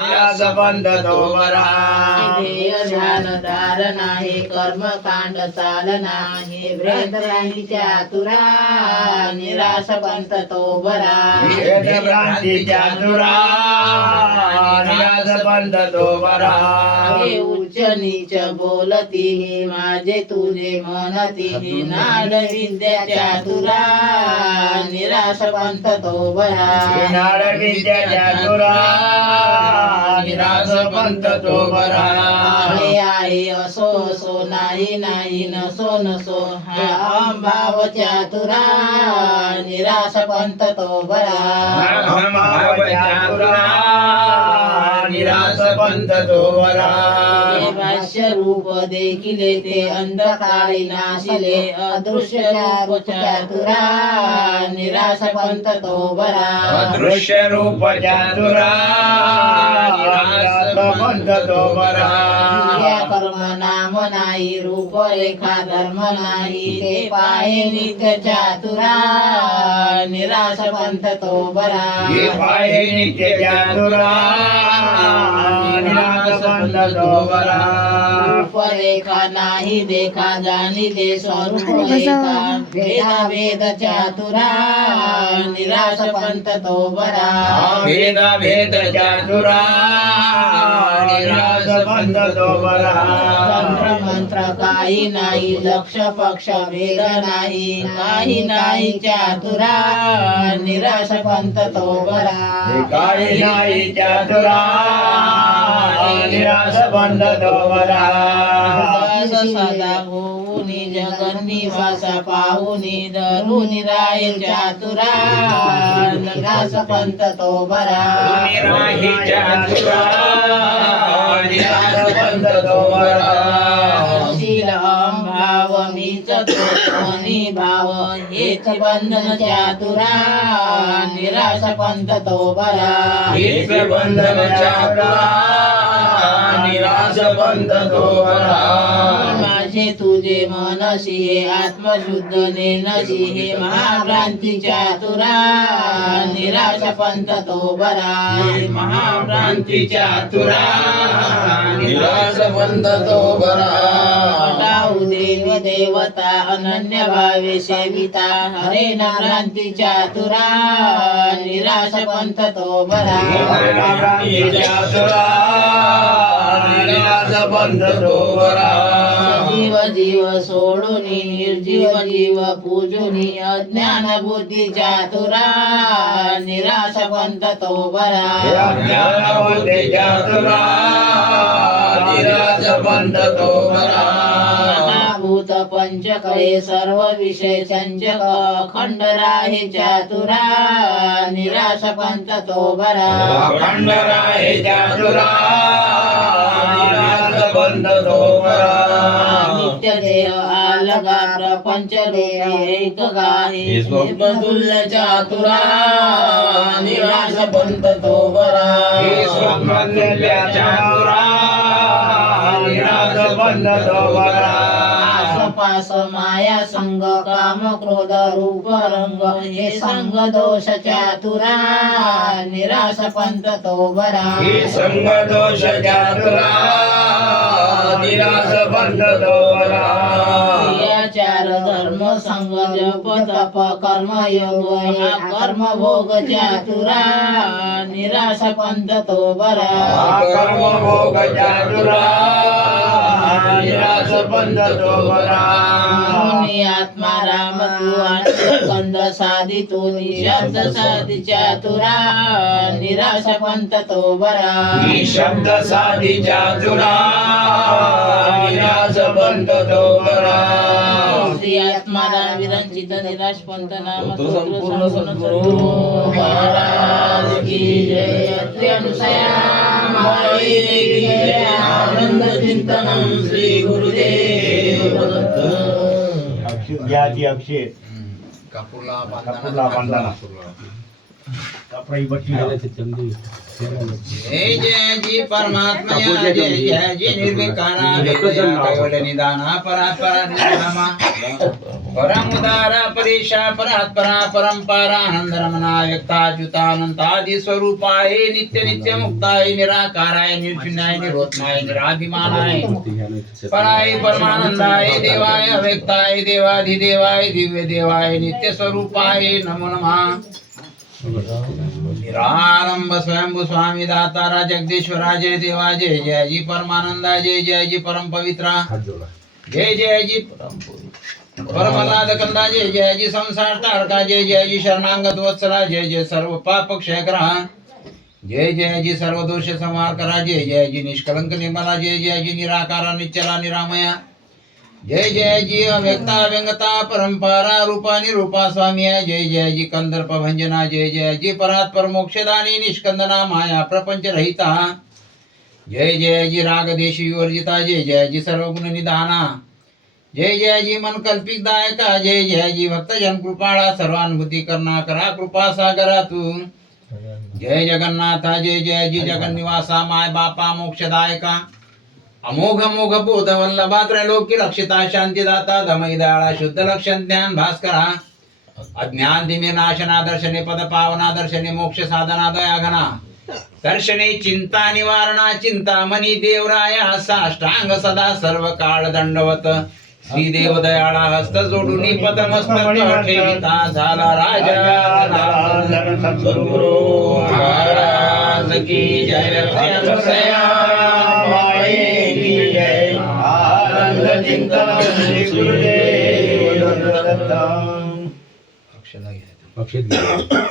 निरासपंथ तो बरा ध्येय ध्यान धारणा हे कर्मकांड चालना हे भ्रांतीच्या तुरा निरासपंथ तो बरा भ्रांतीच्या तुरा निरासपंथ तो बरा हे उच्च नीच बोलती हे माझे तुझे म्हणती हे नाड विद्याच्या तुरा निरासपंथ तो बरा नाड विद्याच्या तुरा निरासपंथ तो बरा आहे आहे असो असो नाही नाही नसो नसो हा भावच्या तुरा निरासपंथ तो बरा निरासपंथ तो बरा हे भाष्य रूप देखिले ते अंधकाळी नाशिले अदृश्य रूप चातुरा निरासपंथ तो बरा अदृश्य रूप चातुरा निरासपंथ तो बरा क्रिया कर्म नाम नाही रूप रेखा धर्म नाही ते पाये नित्य चातुरा निरासपंथ तो बरा हे पाये नित्य चातुरा निरासपंथ तो बरा रूप रेखा नाही देखा जाणी दे स्वरूप एका भेदा भेद चातुरा निरासपंथ तो बरा भेद भेद चातुरा निरासपंथ तो बरा तंत्र मंत्र काही नाही लक्ष पक्ष भेद नाही काही नाही चातुरा निरासपंथ तो बरा काही नाही चातुरा निरासपंथ तो बरा सदा होऊनी जगन निवास पाहुनी धरुनी राहील चातुरा निरासपंथ तो बरा निराही चातुरा निरासपंथ तो बरा शील भाव मीच तोनी भाव हेच बंधन चातुरा निरासपंथ तो बरा हेच बंधन चातुरा निरासपंथ तो बरा माझे तुझे मनसी हे आत्मशुद्ध नेनसी हे महाभ्रांती चातुरा निरासपंथ तो बरा महाभ्रांती चातुरा निरासपंथ तो बरा हटाऊ देव देवता अनन्य भावे सेविता हरे भ्रांती चातुरा निरासपंथ तो बरा चातुरा निरासपंथ तो बरा जीव जीव सोडूनी निर्जीव जीव पूजुनी अज्ञान बुद्धी चातुरा निरासपंथ तो बरा ज्ञानवते चातुरा निरासपंथ तो बरा भूत पंचकळे सर्व विषय चंचक अखंड राहे चातुरा निरासपंथ तो बरा अखंड राहे चातुरा निरासपंथ तो बरा नित्य देह आलगा प्रपंच एक गाहे बदुल्य चातुरा निरासपंथ तो बरा स्वप्नल्या चातुरा निरासपंथ तो बरा आसपास माया संग काम क्रोध रूप रंग हे संग दोष चातुरा निरासपंथ तो बरा संग दोष चातुरा निरासपंथ तो बरा चार धर्म संग जप तप कर्म योग हा कर्म भोग चातुरा निरासपंथ तो बरा कर्म भोग चातुरा निरासपंथ तो बरा मुनी आत्मा राम तू स्कंद साधी तू निशब्द साधी चातुरा निरासपंथ तो बरा शब्द साधी चातुरा निरासपंथ तो बरा श्री आत्माला विरंचित निराशपंथ नाम स्तोत्र सद्गुरु महाराज की जय अत्रि अनुसया माई की जय आनंद चिंतनम श्री गुरुदेव दत्त यादी अक्षय कापूरला कापूरला बांधताना जय जय जी परमात्मा जय जय जी निर्विकारा जय जय कैवल निदाना परात्परा निर्ममा परम उदारा परेशा परात्परा परंपरा आनंद रमणा व्यक्ताच्युतानंतादि स्वरूपाय नित्य नित्य मुक्ताय निराकाराय निर्विण्याय निरोधनाय निराभिमानाय पराय परमानंदाय देवाय अव्यक्ताय देवाधिदेवाय दिव्य देवाय नित्य स्वरूपाय नमो नमः निरारंभ स्वयंभू स्वामी दातारा जगदीश्वरा जय देवा जय जय जी परमानंदा जय जय जी परम पवित्रा जय जय जी परमलाद कंदा जय जय जी संसार तारका जय जय जी शरणांगत वत्सला जय जय सर्व पाप क्षय करा जय जय जी सर्व दोष संहार करा जय जय जी निष्कलंक निर्मला जय जय जी निराकारा निश्चला निरामया जय जय जी अव्यक्ता व्यंगता परंपरा रूपा निरूपा स्वामी जय जय जी कंदर्प भंजना जय जय जी परात्पर मोक्षदानी निष्कंदना माया प्रपंच रहिता जय जय जी राग देश विवर्जिता जय जय जी सर्वगुण निधाना जय जय जी मन कल्पित दायका जय जय जी भक्तजन कृपाळा सर्वानुभूती करना करा कृपा सागरा तू जय जगन्नाथा जय जय जी जगन्निवासा माय बापा मोक्षदायका अमोघ मोघ बोध वल्लभा त्रैलोकी रक्षिता शांतीदाता धमईदाळा शुद्ध लक्षण ज्ञान भास्करा अज्ञान दिमे नाशना दर्शने पद पावना दर्शने मोक्ष साधना दयाघना दर्शने चिंता निवारणा चिंतामणी देवराया साष्टांग सदा सर्व काळ दंडवत श्री देव दयाळा हस्त जोडून पदमस्तक ठेविता झाला राजा सद्गुरु महाराज की जय आनंद चिंतन श्री गुरुदेव दत्त अक्षता घ्या